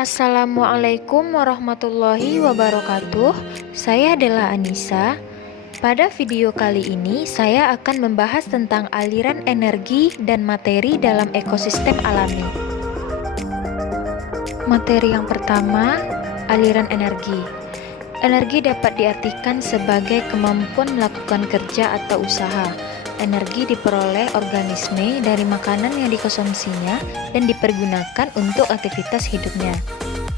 Assalamualaikum warahmatullahi wabarakatuh. Saya adalah Anissa. Pada video kali ini saya akan membahas tentang aliran energi dan materi dalam ekosistem alami. Materi yang pertama, aliran energi. Energi dapat diartikan sebagai kemampuan melakukan kerja atau usaha. Energi diperoleh organisme dari makanan yang dikonsumsinya dan dipergunakan untuk aktivitas hidupnya.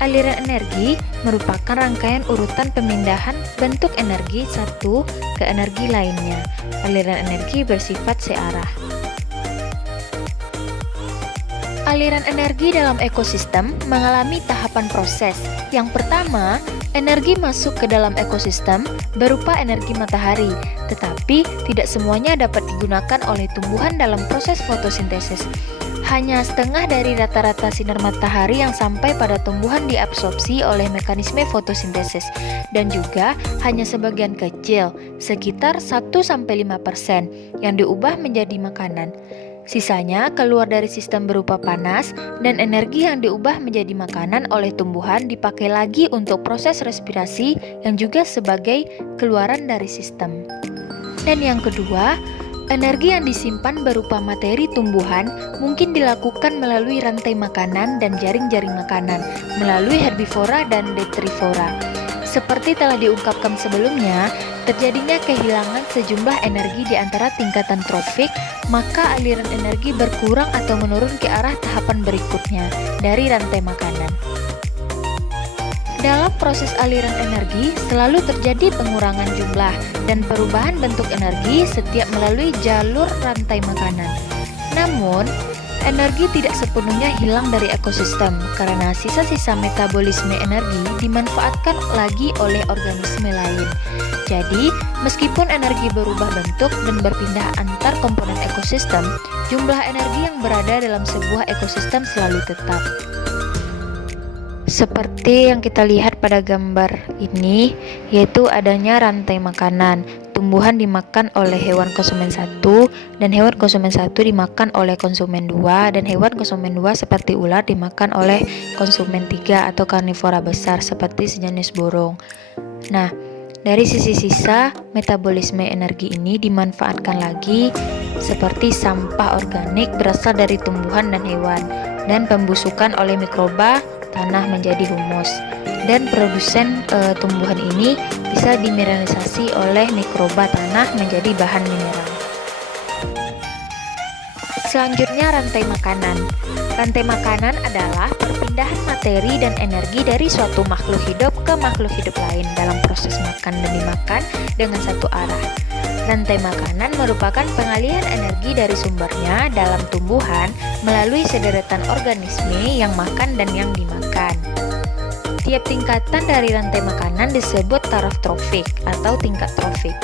Aliran energi merupakan rangkaian urutan pemindahan bentuk energi satu ke energi lainnya. Aliran energi bersifat searah. Aliran energi dalam ekosistem mengalami tahapan proses. Yang pertama, energi masuk ke dalam ekosistem berupa energi matahari, tetapi tidak semuanya dapat digunakan oleh tumbuhan dalam proses fotosintesis. Hanya setengah dari rata-rata sinar matahari yang sampai pada tumbuhan diabsorpsi oleh mekanisme fotosintesis, dan juga hanya sebagian kecil, sekitar 1-5%, yang diubah menjadi makanan. Sisanya keluar dari sistem berupa panas, dan energi yang diubah menjadi makanan oleh tumbuhan dipakai lagi untuk proses respirasi yang juga sebagai keluaran dari sistem. Dan yang kedua, energi yang disimpan berupa materi tumbuhan mungkin dilakukan melalui rantai makanan dan jaring-jaring makanan, melalui herbivora dan detrivora. Seperti telah diungkapkan sebelumnya, terjadinya kehilangan sejumlah energi di antara tingkatan trofik, maka aliran energi berkurang atau menurun ke arah tahapan berikutnya dari rantai makanan. Dalam proses aliran energi, selalu terjadi pengurangan jumlah dan perubahan bentuk energi setiap melalui jalur rantai makanan. Namun, energi tidak sepenuhnya hilang dari ekosistem karena sisa-sisa metabolisme energi dimanfaatkan lagi oleh organisme lain. Jadi, meskipun energi berubah bentuk dan berpindah antar komponen ekosistem, jumlah energi yang berada dalam sebuah ekosistem selalu tetap. Seperti yang kita lihat pada gambar ini, yaitu adanya rantai makanan. Tumbuhan dimakan oleh hewan konsumen 1, dan hewan konsumen 1 dimakan oleh konsumen 2, dan hewan konsumen 2 seperti ular dimakan oleh konsumen 3 atau karnivora besar seperti sejenis burung. Nah, dari sisi sisa, metabolisme energi ini dimanfaatkan lagi seperti sampah organik berasal dari tumbuhan dan hewan, dan pembusukan oleh mikroba tanah menjadi humus, dan produsen tumbuhan ini bisa dimineralisasi oleh mikroba tanah menjadi bahan mineral. Selanjutnya, rantai makanan. Rantai makanan adalah perpindahan materi dan energi dari suatu makhluk hidup ke makhluk hidup lain dalam proses makan dan dimakan dengan satu arah. Rantai makanan merupakan pengalihan energi dari sumbernya dalam tumbuhan melalui sederetan organisme yang makan dan yang dimakan. Tiap tingkatan dari rantai makanan disebut taraf trofik atau tingkat trofik.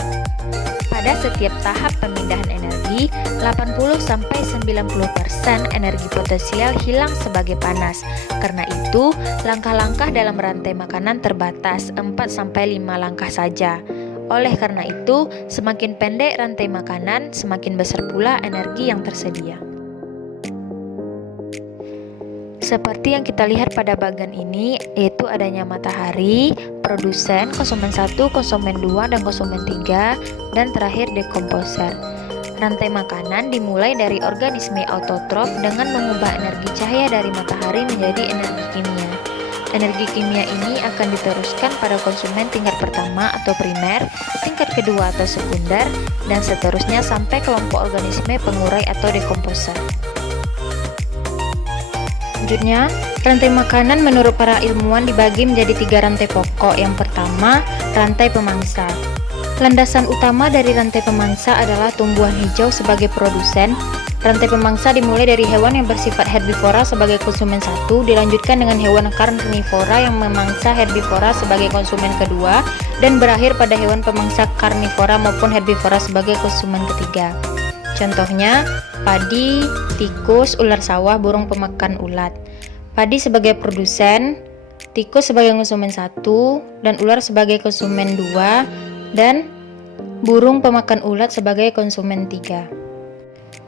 Pada setiap tahap pemindahan energi, 80-90% energi potensial hilang sebagai panas. Karena itu, langkah-langkah dalam rantai makanan terbatas, 4-5 langkah saja. Oleh karena itu, semakin pendek rantai makanan, semakin besar pula energi yang tersedia. Seperti yang kita lihat pada bagian ini, yaitu adanya matahari, produsen, konsumen 1, konsumen 2, dan konsumen 3, dan terakhir dekomposer. Rantai makanan dimulai dari organisme autotrof dengan mengubah energi cahaya dari matahari menjadi energi kimia. Energi kimia ini akan diteruskan pada konsumen tingkat pertama atau primer, tingkat kedua atau sekunder, dan seterusnya sampai kelompok organisme pengurai atau dekomposer. Selanjutnya, rantai makanan menurut para ilmuwan dibagi menjadi 3 rantai pokok. Yang pertama, rantai pemangsa. Landasan utama dari rantai pemangsa adalah tumbuhan hijau sebagai produsen. Rantai pemangsa dimulai dari hewan yang bersifat herbivora sebagai konsumen 1, dilanjutkan dengan hewan karnivora yang memangsa herbivora sebagai konsumen kedua, dan berakhir pada hewan pemangsa karnivora maupun herbivora sebagai konsumen ketiga. Contohnya, padi, tikus, ular sawah, burung pemakan ulat. Padi sebagai produsen, tikus sebagai konsumen 1, dan ular sebagai konsumen 2, dan burung pemakan ulat sebagai konsumen 3.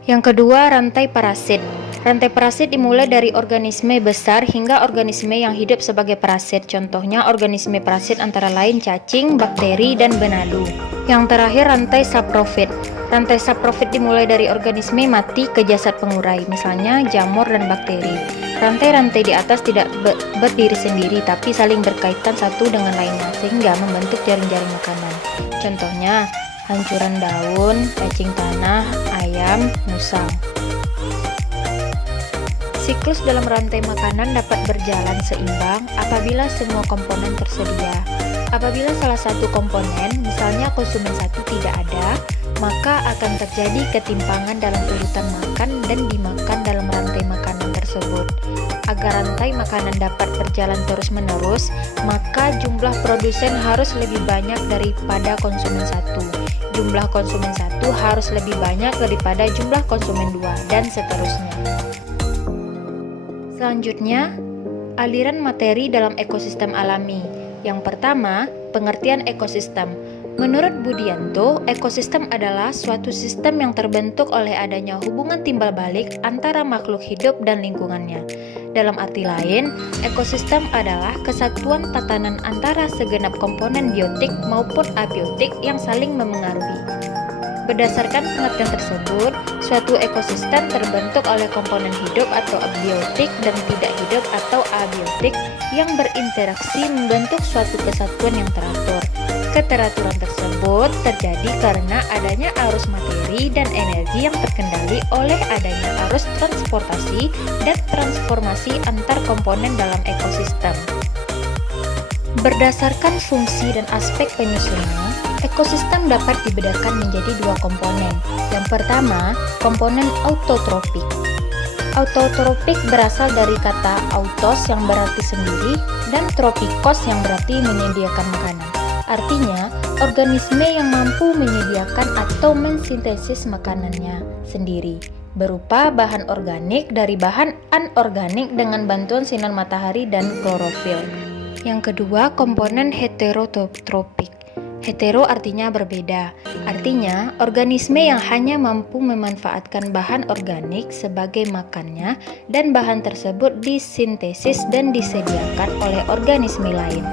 Yang kedua, rantai parasit. Rantai parasit dimulai dari organisme besar hingga organisme yang hidup sebagai parasit. Contohnya organisme parasit antara lain cacing, bakteri, dan benalu. Yang terakhir, rantai saprofit. Rantai saprofit dimulai dari organisme mati ke jasad pengurai, misalnya jamur dan bakteri. Rantai-rantai di atas tidak berdiri sendiri tapi saling berkaitan satu dengan lainnya sehingga membentuk jaring-jaring makanan. Contohnya, hancuran daun, cacing tanah, ayam, musang. Siklus dalam rantai makanan dapat berjalan seimbang apabila semua komponen tersedia. Apabila salah satu komponen, misalnya konsumen satu tidak ada, maka akan terjadi ketimpangan dalam urutan makan dan dimakan dalam rantai makanan tersebut. Agar rantai makanan dapat berjalan terus-menerus, maka jumlah produsen harus lebih banyak daripada konsumen satu. Jumlah konsumen satu harus lebih banyak daripada jumlah konsumen dua, dan seterusnya. Selanjutnya, aliran materi dalam ekosistem alami. Yang pertama, pengertian ekosistem. Menurut Budianto, ekosistem adalah suatu sistem yang terbentuk oleh adanya hubungan timbal balik antara makhluk hidup dan lingkungannya. Dalam arti lain, ekosistem adalah kesatuan tatanan antara segenap komponen biotik maupun abiotik yang saling memengaruhi. Berdasarkan pengertian tersebut, suatu ekosistem terbentuk oleh komponen hidup atau abiotik dan tidak hidup atau abiotik yang berinteraksi membentuk suatu kesatuan yang teratur. Keteraturan tersebut terjadi karena adanya arus materi dan energi yang terkendali oleh adanya arus transportasi dan transformasi antar komponen dalam ekosistem. Berdasarkan fungsi dan aspek penyusunnya, ekosistem dapat dibedakan menjadi dua komponen. Yang pertama, komponen autotrofik. Autotrofik berasal dari kata autos yang berarti sendiri dan tropikos yang berarti menyediakan makanan. Artinya, organisme yang mampu menyediakan atau mensintesis makanannya sendiri, berupa bahan organik dari bahan anorganik dengan bantuan sinar matahari dan klorofil. Yang kedua, komponen heterotropik. Hetero artinya berbeda. Artinya, organisme yang hanya mampu memanfaatkan bahan organik sebagai makannya dan bahan tersebut disintesis dan disediakan oleh organisme lain.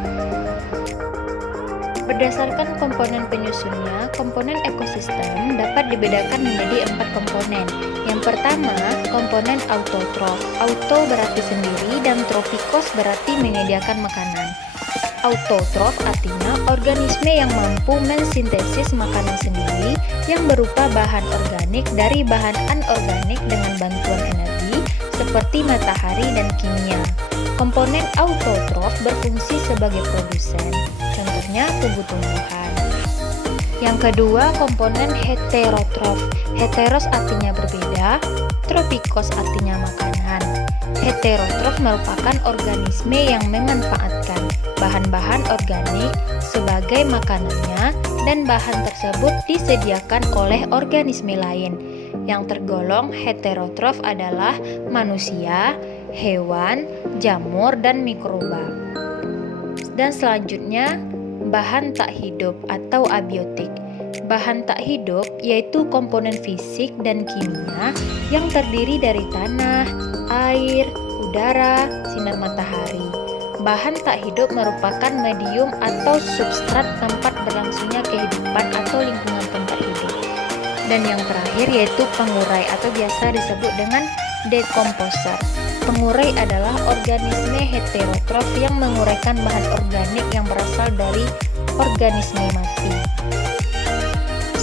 Berdasarkan komponen penyusunnya, komponen ekosistem dapat dibedakan menjadi 4 komponen. Yang pertama, komponen autotrof. Auto berarti sendiri dan tropikos berarti menyediakan makanan. Autotrof artinya organisme yang mampu mensintesis makanan sendiri yang berupa bahan organik dari bahan anorganik dengan bantuan energi seperti matahari dan kimia. Komponen autotrof berfungsi sebagai produsen, contohnya tumbuh-tumbuhan. Yang kedua, komponen heterotrof. Heteros artinya berbeda, tropikos artinya makanan. Heterotrof merupakan organisme yang memanfaatkan bahan-bahan organik sebagai makanannya dan bahan tersebut disediakan oleh organisme lain. Yang tergolong heterotrof adalah manusia, hewan, jamur, dan mikroba. Dan selanjutnya, bahan tak hidup atau abiotik. Bahan tak hidup yaitu komponen fisik dan kimia yang terdiri dari tanah, air, udara, sinar matahari. Bahan tak hidup merupakan medium atau substrat tempat berlangsungnya kehidupan atau lingkungan tempat hidup. Dan yang terakhir yaitu pengurai atau biasa disebut dengan dekomposer. Pengurai adalah organisme heterotrof yang menguraikan bahan organik yang berasal dari organisme mati.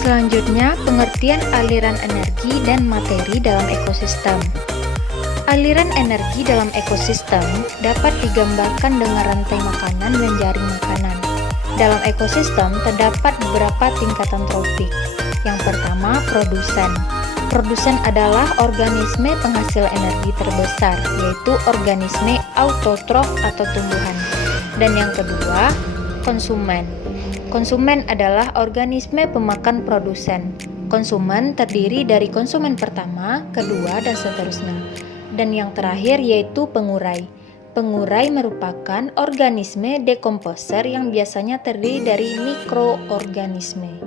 Selanjutnya, pengertian aliran energi dan materi dalam ekosistem. Aliran energi dalam ekosistem dapat digambarkan dengan rantai makanan dan jaring makanan. Dalam ekosistem terdapat beberapa tingkatan tropik. Yang pertama, produsen. Produsen adalah organisme penghasil energi terbesar, yaitu organisme autotrof atau tumbuhan. Dan yang kedua, konsumen. Konsumen adalah organisme pemakan produsen. Konsumen terdiri dari konsumen pertama, kedua, dan seterusnya. Dan yang terakhir yaitu pengurai. Pengurai merupakan organisme dekomposer yang biasanya terdiri dari mikroorganisme.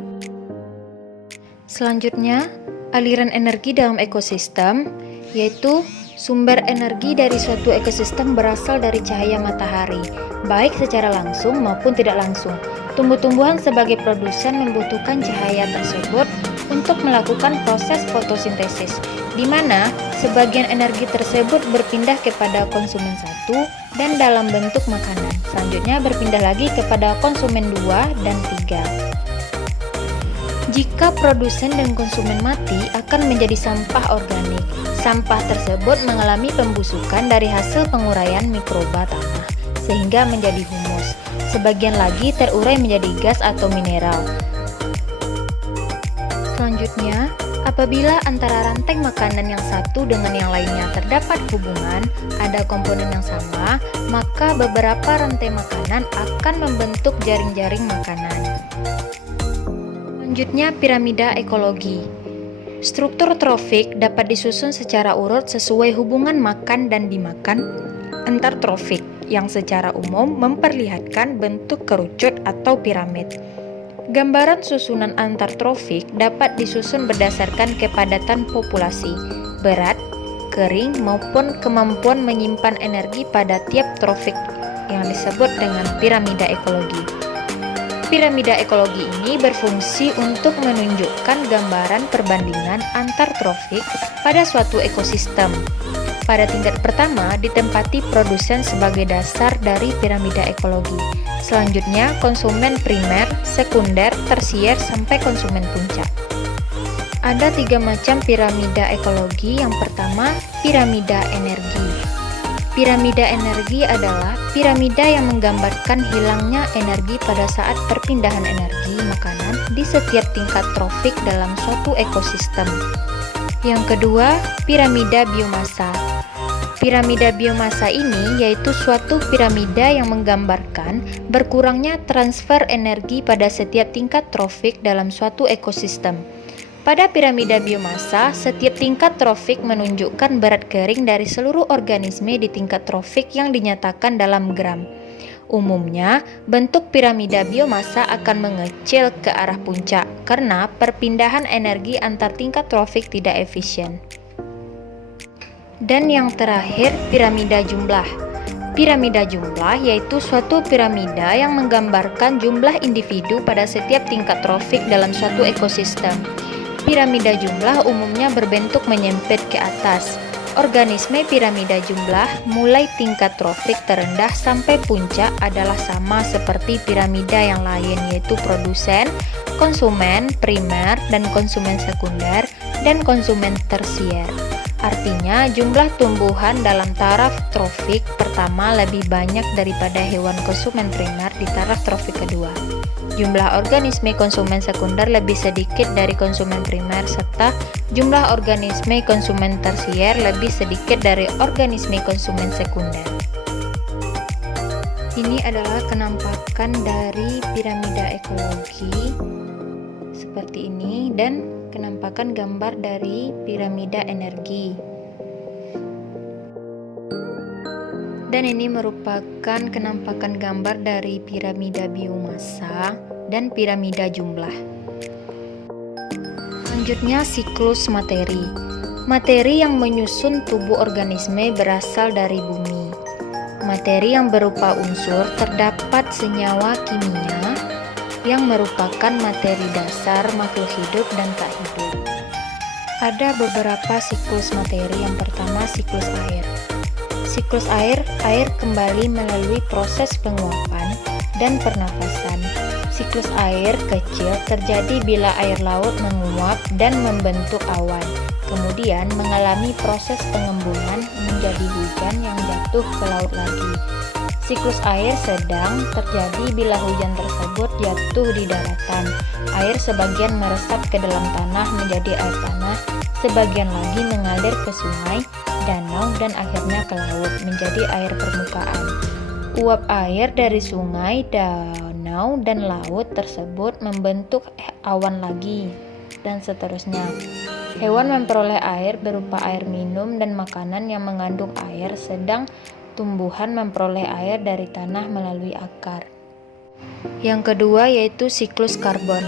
Selanjutnya, Aliran energi dalam ekosistem yaitu sumber energi dari suatu ekosistem berasal dari cahaya matahari, baik secara langsung maupun tidak langsung. Tumbuh-tumbuhan sebagai produsen membutuhkan cahaya tersebut untuk melakukan proses fotosintesis, di mana sebagian energi tersebut berpindah kepada konsumen satu dan dalam bentuk makanan. Selanjutnya berpindah lagi kepada konsumen 2 dan 3. Jika produsen dan konsumen mati, akan menjadi sampah organik. Sampah tersebut mengalami pembusukan dari hasil penguraian mikroba tanah, sehingga menjadi humus. Sebagian lagi terurai menjadi gas atau mineral. Selanjutnya, apabila antara rantai makanan yang satu dengan yang lainnya terdapat hubungan, ada komponen yang sama, maka beberapa rantai makanan akan membentuk jaring-jaring makanan. Selanjutnya, piramida ekologi. Struktur trofik dapat disusun secara urut sesuai hubungan makan dan dimakan antar trofik yang secara umum memperlihatkan bentuk kerucut atau piramid. Gambaran susunan antar trofik dapat disusun berdasarkan kepadatan populasi, berat, kering, maupun kemampuan menyimpan energi pada tiap trofik yang disebut dengan piramida ekologi. Piramida ekologi ini berfungsi untuk menunjukkan gambaran perbandingan antar trofik pada suatu ekosistem. Pada tingkat pertama, ditempati produsen sebagai dasar dari piramida ekologi. Selanjutnya, konsumen primer, sekunder, tersier, sampai konsumen puncak. Ada 3 macam piramida ekologi. Yang pertama, piramida energi. Piramida energi adalah piramida yang menggambarkan hilangnya energi pada saat perpindahan energi makanan di setiap tingkat trofik dalam suatu ekosistem. Yang kedua, piramida biomasa. Piramida biomasa ini yaitu suatu piramida yang menggambarkan berkurangnya transfer energi pada setiap tingkat trofik dalam suatu ekosistem. Pada piramida biomasa, setiap tingkat trofik menunjukkan berat kering dari seluruh organisme di tingkat trofik yang dinyatakan dalam gram. Umumnya, bentuk piramida biomasa akan mengecil ke arah puncak karena perpindahan energi antar tingkat trofik tidak efisien. Dan yang terakhir, piramida jumlah. Piramida jumlah yaitu suatu piramida yang menggambarkan jumlah individu pada setiap tingkat trofik dalam suatu ekosistem. Piramida jumlah umumnya berbentuk menyempit ke atas. Organisme piramida jumlah mulai tingkat trofik terendah sampai puncak adalah sama seperti piramida yang lain, yaitu produsen, konsumen primer, dan konsumen sekunder, dan konsumen tersier. Artinya, jumlah tumbuhan dalam taraf trofik pertama lebih banyak daripada hewan konsumen primer di taraf trofik kedua. Jumlah organisme konsumen sekunder lebih sedikit dari konsumen primer, serta jumlah organisme konsumen tersier lebih sedikit dari organisme konsumen sekunder. Ini adalah penampakan dari piramida ekologi seperti ini dan penampakan gambar dari piramida energi. Dan ini merupakan penampakan gambar dari piramida biomasa dan piramida jumlah. Selanjutnya, siklus materi. Materi yang menyusun tubuh organisme berasal dari bumi. Materi yang berupa unsur terdapat senyawa kimia yang merupakan materi dasar makhluk hidup dan tak hidup. Ada beberapa siklus materi. Yang pertama, siklus air. Siklus air kembali melalui proses penguapan dan pernafasan. Siklus air kecil terjadi bila air laut menguap dan membentuk awan, kemudian mengalami proses pengembunan menjadi hujan yang jatuh ke laut lagi. Siklus air sedang terjadi bila hujan tersebut jatuh di daratan. Air sebagian meresap ke dalam tanah menjadi air tanah, sebagian lagi mengalir ke sungai, danau, dan akhirnya ke laut menjadi air permukaan. Uap air dari sungai, danau, dan laut tersebut membentuk awan lagi, dan seterusnya. Hewan memperoleh air berupa air minum dan makanan yang mengandung air, sedang tumbuhan memperoleh air dari tanah melalui akar. Yang kedua yaitu siklus karbon.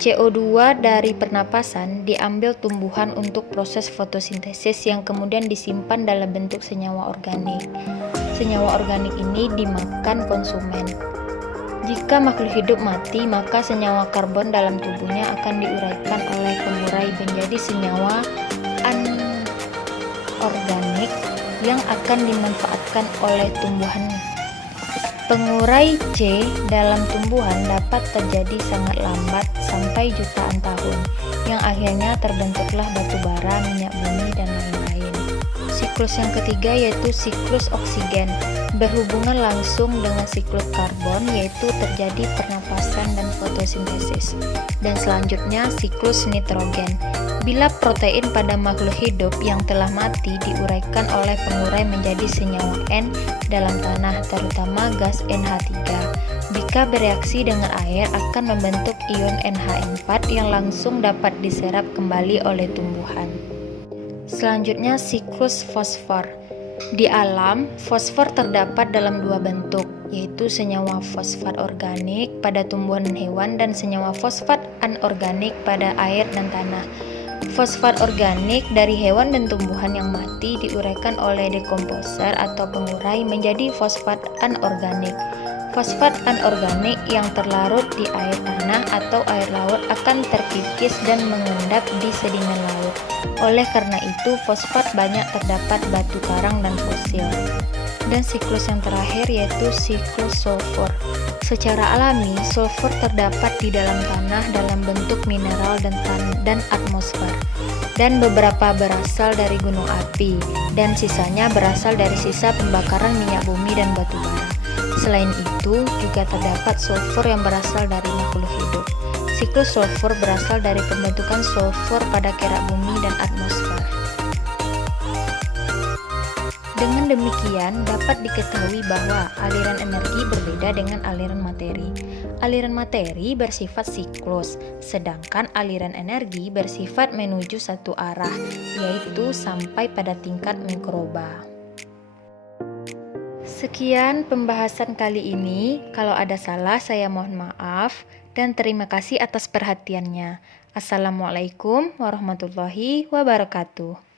CO2 dari pernapasan diambil tumbuhan untuk proses fotosintesis yang kemudian disimpan dalam bentuk senyawa organik. Senyawa organik ini dimakan konsumen. Jika makhluk hidup mati, maka senyawa karbon dalam tubuhnya akan diuraikan oleh pengurai menjadi senyawa anorganik yang akan dimanfaatkan oleh tumbuhan. Pengurai C dalam tumbuhan dapat terjadi sangat lambat sampai jutaan tahun, yang akhirnya terbentuklah batu bara, minyak bumi, dan lain-lain. Siklus yang ketiga yaitu siklus oksigen, berhubungan langsung dengan siklus karbon, yaitu terjadi pernapasan dan fotosintesis. Dan selanjutnya siklus nitrogen. Bila protein pada makhluk hidup yang telah mati diuraikan oleh pengurai menjadi senyawa N dalam tanah, terutama gas NH3. Jika bereaksi dengan air akan membentuk ion NH4 yang langsung dapat diserap kembali oleh tumbuhan. Selanjutnya siklus fosfor. Di alam, fosfor terdapat dalam dua bentuk, yaitu senyawa fosfat organik pada tumbuhan dan hewan dan senyawa fosfat anorganik pada air dan tanah. Fosfat organik dari hewan dan tumbuhan yang mati diuraikan oleh dekomposer atau pengurai menjadi fosfat anorganik. Fosfat anorganik yang terlarut di air tanah atau air laut akan terkikis dan mengendap di sedimen laut. Oleh karena itu, fosfat banyak terdapat batu karang dan fosil. Dan siklus yang terakhir yaitu siklus sulfur. Secara alami, sulfur terdapat di dalam tanah dalam bentuk mineral dan atmosfer, dan beberapa berasal dari gunung api, dan sisanya berasal dari sisa pembakaran minyak bumi dan batu bara. Selain itu, juga terdapat sulfur yang berasal dari makhluk hidup. Siklus sulfur berasal dari pembentukan sulfur pada kerak bumi dan atmosfer. Dengan demikian, dapat diketahui bahwa aliran energi berbeda dengan aliran materi. Aliran materi bersifat siklus, sedangkan aliran energi bersifat menuju satu arah, yaitu sampai pada tingkat mikroba. Sekian pembahasan kali ini. Kalau ada salah, saya mohon maaf, dan terima kasih atas perhatiannya. Assalamualaikum warahmatullahi wabarakatuh.